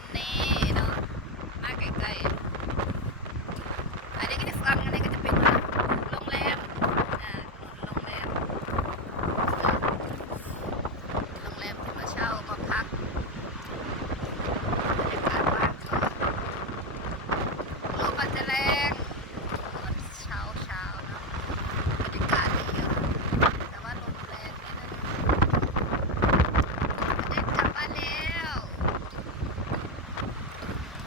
นนี้เนาะมาใกล้ๆอันนี้ก็จะฟังอันนี้ก็จะเป็นโรงแรมโรงแรมที่มาเช่ามาพักบรรยากาศบ้านเขาลมมันจะแรงตอนเช้าเนาะบรรยากาศดีอยู่แต่ว่าลมแรงนี่นะได้กลับบ้านแล้ว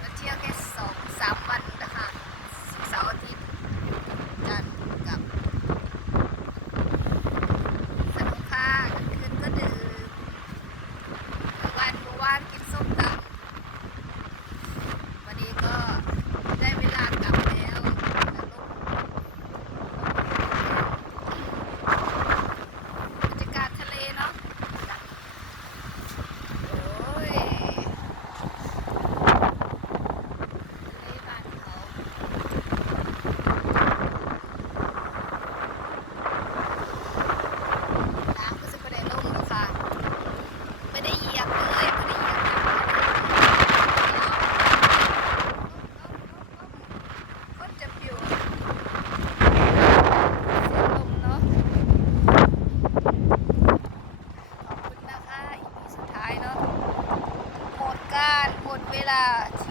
มาเที่ยวแค่2-3 วันนะคะเสาร์อาทิตย์จันทร์กับสนุกค่ะกลางคืนก็ดื่มวันกินส้มตำวันนี้ก็ได้เวลากลับแล้วบรรยากาศทะเลเนาะโอ้ยทะเลบ้านเขาน้ำก็จะไม่ได้ลงหรอกค่ะไม่ได้เหยียบเลยไม่ได้เหยียบคนจะปิวเสียงลมเนาะขอบคุณนะคะอีพีสุดท้ายเนาะหมดเวลาที่